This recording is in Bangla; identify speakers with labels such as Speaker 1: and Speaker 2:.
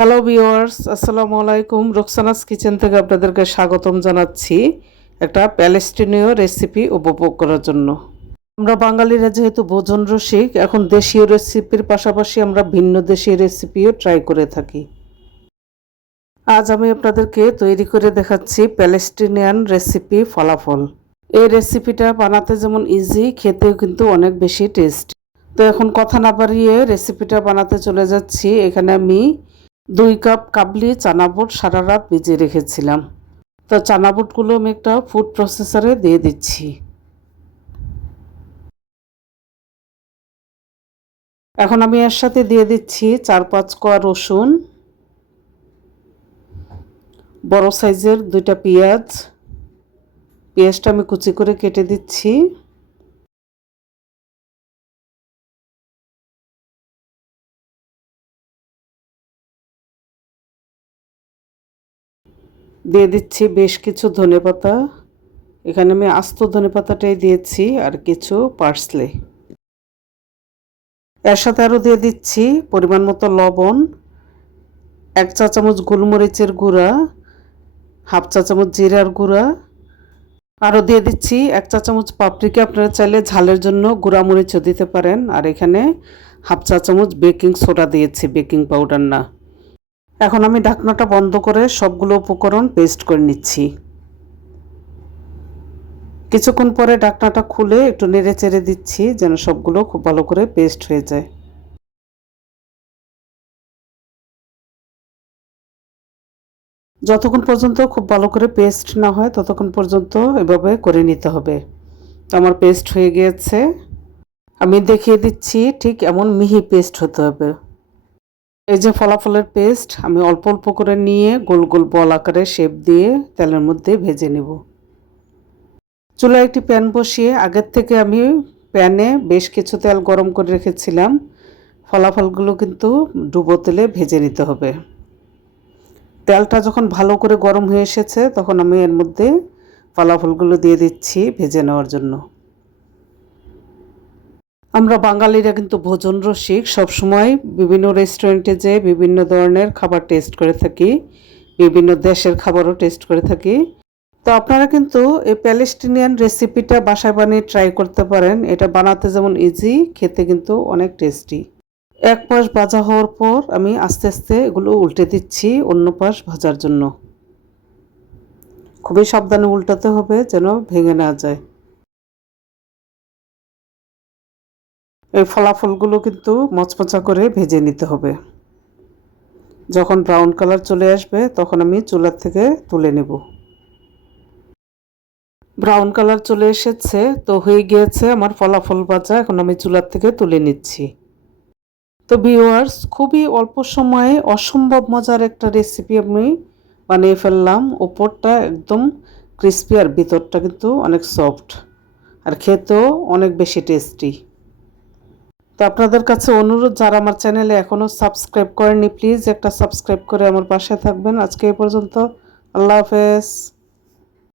Speaker 1: হ্যালো ভিওয়ার্স আসসালামু আলাইকুম রোকসানাস কিচেন থেকে আপনাদেরকে স্বাগতম জানাচ্ছি একটা প্যালেস্টিনীয় রেসিপি উপভোগ করার জন্য। আমরা বাঙালিরা যেহেতু ভোজন রসিক, এখন দেশীয় রেসিপির পাশাপাশি আমরা ভিন্ন দেশীয় রেসিপিও ট্রাই করে থাকি। আজ আমি আপনাদেরকে তৈরি করে দেখাচ্ছি প্যালেস্টিনিয়ান রেসিপি ফলাফল। এই রেসিপিটা বানাতে যেমন ইজি খেতেও কিন্তু অনেক বেশি টেস্ট তো এখন কথা না বাড়িয়ে রেসিপিটা বানাতে চলে যাচ্ছি। এখানে আমি দুই কাপ কাবলি চানা বুট সারা রাত ভিজিয়ে রেখেছিলাম। তো চানা বুটগুলো আমি একটা ফুড প্রসেসরে দিয়ে দিচ্ছি। এখন আমি এর সাথে দিয়ে দিচ্ছি চার পাঁচ কোয়া রসুন, বড় সাইজের দুইটা পেঁয়াজ। পেঁয়াজটা আমি কুচি করে কেটে দিচ্ছি। দিয়ে দিচ্ছি বেশ কিছু ধনে পাতা। এখানে আমি আস্ত ধনে পাতাটাই দিয়েছি আর কিছু পার্সলে। এর সাথে আরও দিয়ে দিচ্ছি পরিমাণ মতো লবণ, এক চা চামচ গোলমরিচের গুঁড়া, হাফ চা চামচ জিরার গুঁড়া। আরও দিয়ে দিচ্ছি এক চা চামচ পাপড়িকে, আপনারা চাইলে ঝালের জন্য গুঁড়া মরিচও দিতে পারেন। আর এখানে হাফ চা চামচ বেকিং সোডা দিয়েছি, বেকিং পাউডার না। এখন আমি ঢাকনাটা বন্ধ করে সবগুলো উপকরণ পেস্ট করে নিচ্ছি। কিছুক্ষণ পরে ঢাকনাটা খুলে একটু নেড়ে চেড়ে দিচ্ছি যেন সবগুলো খুব ভালো করে পেস্ট হয়ে যায়। যতক্ষণ পর্যন্ত খুব ভালো করে পেস্ট না হয়, ততক্ষণ পর্যন্ত এভাবে করে নিতে হবে। তো আমার পেস্ট হয়ে গিয়েছে। আমি দেখিয়ে দিচ্ছি ঠিক এমন মিহি পেস্ট হতে হবে। এই যে ফলাফলের পেস্ট, আমি অল্প অল্প করে নিয়ে গোল গোল বল আকারে শেপ দিয়ে তেলের মধ্যে ভেজে নেব। চুলায় একটি প্যান বসিয়ে আগের থেকে আমি প্যানে বেশ কিছু তেল গরম করে রেখেছিলাম। ফলাফলগুলো কিন্তু ডুবো তেলে ভেজে নিতে হবে। তেলটা যখন ভালো করে গরম হয়ে এসেছে, তখন আমি এর মধ্যে ফলাফলগুলো দিয়ে দিচ্ছি ভেজে নেওয়ার জন্য। আমরা বাঙালিরা কিন্তু ভোজন রসিক। সবসময় বিভিন্ন রেস্টুরেন্টে যেয়ে বিভিন্ন ধরনের খাবার টেস্ট করে থাকি। বিভিন্ন দেশের খাবারও টেস্ট করে থাকি। তো আপনারা কিন্তু এই প্যালেস্টিনিয়ান রেসিপিটা বাসায় বানিয়ে ট্রাই করতে পারেন। এটা বানাতে যেমন ইজি খেতে কিন্তু অনেক টেস্টি এক পাশ ভাজা হওয়ার পর আমি আস্তে আস্তে এগুলো উল্টে দিচ্ছি অন্য পাশ ভাজার জন্য। খুবই সাবধানে উল্টাতে হবে যেন ভেঙে না যায়। এই ফলাফলগুলো কিন্তু মচমচা করে ভেজে নিতে হবে। যখন ব্রাউন কালার চলে আসবে, তখন আমি চুলার থেকে তুলে নেব। ব্রাউন কালার চলে এসেছে, তো হয়ে গিয়েছে আমার ফলাফল বাজা এখন আমি চুলার থেকে তুলে নিচ্ছি। তো ভিউয়ার্স খুবই অল্প সময়ে অসম্ভব মজার একটা রেসিপি আমি বানিয়ে ফেললাম। ওপরটা একদম ক্রিস্পি আর ভিতরটা কিন্তু অনেক সফট আর খেতেও অনেক বেশি টেস্টি তো আপনাদের কাছে অনুরোধ, যারা আমার চ্যানেলে এখনও সাবস্ক্রাইব করেনি প্লিজ একটা সাবস্ক্রাইব করে আমার পাশে থাকবেন। আজকে এ পর্যন্ত, আল্লাহ হাফেজ।